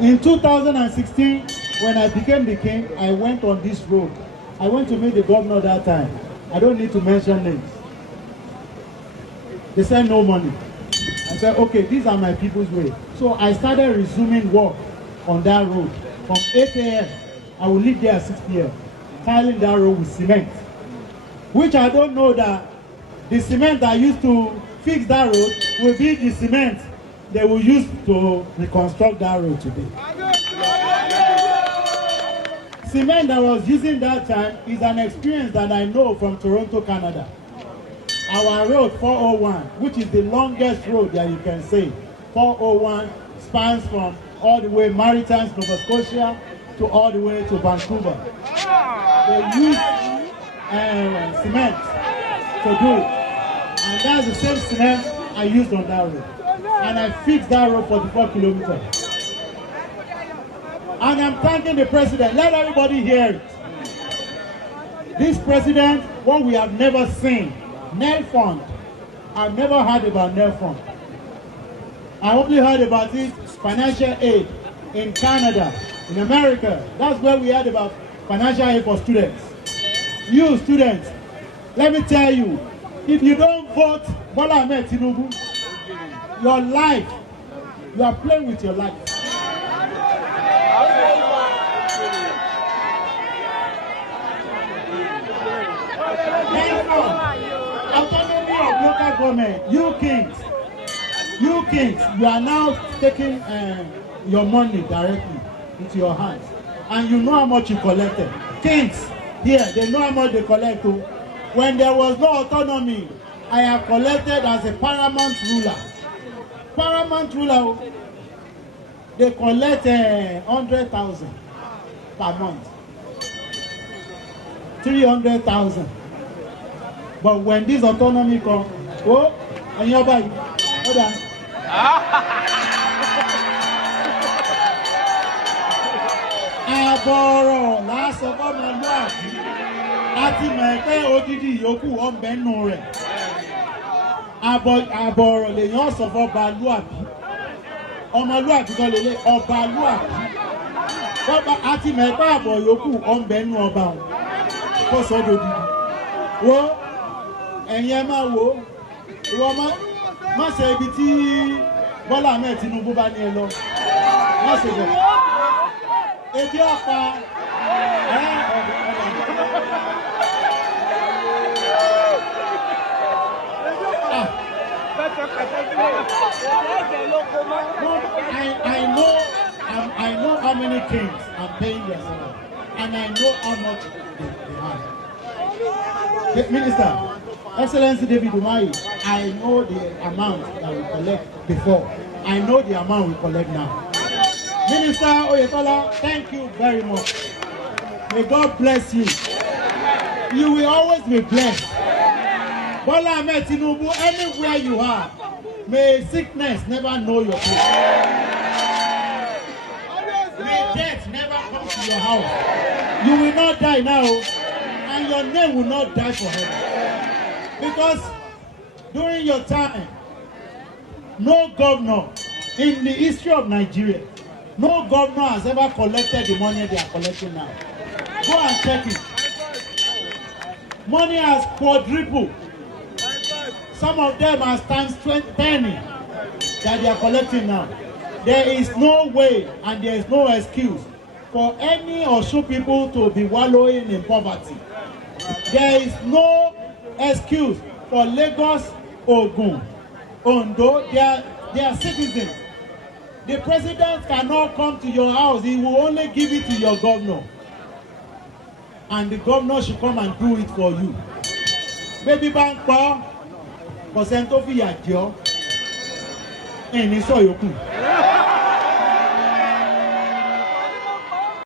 In 2016, when I became the king, I went on this road. I went to meet the governor that time. I don't need to mention names. They said no money. I said, okay, these are my people's way. So I started resuming work on that road. From 8 a.m., I will leave there at 6 p.m., tiling that road with cement. Which I don't know that the cement I used to fix that road will be the cement they will use to reconstruct that road today. Cement that I was using that time is an experience that I know from Toronto, Canada. Our road 401, which is the longest road that you can say, 401 spans from all the way Maritimes, Nova Scotia, to all the way to Vancouver. They use cement to do it. And that's the same cement I used on that road. And I fixed that road 44 kilometers. And I'm thanking the president. Let everybody hear it. This president, what we have never seen, Nail Fund. I've never heard about Nail Fund. I only heard about it, financial aid in Canada, in America. That's where we heard about financial aid for students. You students, let me tell you, if you don't vote Bola Ahmed Tinubu, your life, you are playing with your life. Autonomy of local government, you kings, you are now taking your money directly into your hands, and you know how much you collected. Kings here, they know how much they collect too. When there was no autonomy, I have collected as a paramount ruler. Paramount ruler, they collect 100,000 per month, 300,000. But when this autonomy comes, oh, and you're buying, hold on. Àbọ̀rọ̀ lásán fọ́mọlúàbí àti mẹ̀ẹ́kẹ́ odidi ìyókù ọ̀bẹ́nu rẹ̀. Àbọ̀rọ̀ lèyàn sọ fọ́balúàbí. Ọmọlúàbí kan lè lé ọbalúàbí. Àti mẹ̀ẹ́kẹ́ àbọ̀ ìyókù ọ̀bẹ́nu ọba òun. Kó sọ dòdì. Wo ẹ̀yin ẹ máa wò ó. Ìwọ má ṣe ibi tí Bọ́lá Ahmed Tinubu bá ní ẹ lọ. Má ṣe bẹ̀. Ebi ọ̀pá I know how many kings are paying their salary, and I know how much they have. Minister, Excellency David Umahi, I know the amount that we collect before. I know the amount we collect now. Minister Oyetola, thank you very much. May God bless you. You will always be blessed. Bola Ahmed Tinubu, anywhere you are, may sickness never know your place. May death never come to your house. You will not die now, and your name will not die forever. Because during your time, no governor in the history of Nigeria, no governor has ever collected the money they are collecting now. Go and check it. Money has quadrupled. Some of them are times 10 that they are collecting now. There is no way and there is no excuse for any Osun people to be wallowing in poverty. There is no excuse for Lagos, Ogun, Ondo. They are citizens. The president cannot come to your house. He will only give it to your governor. And the governor should come and do it for you. Baby bank power, percent of your in Soyoku.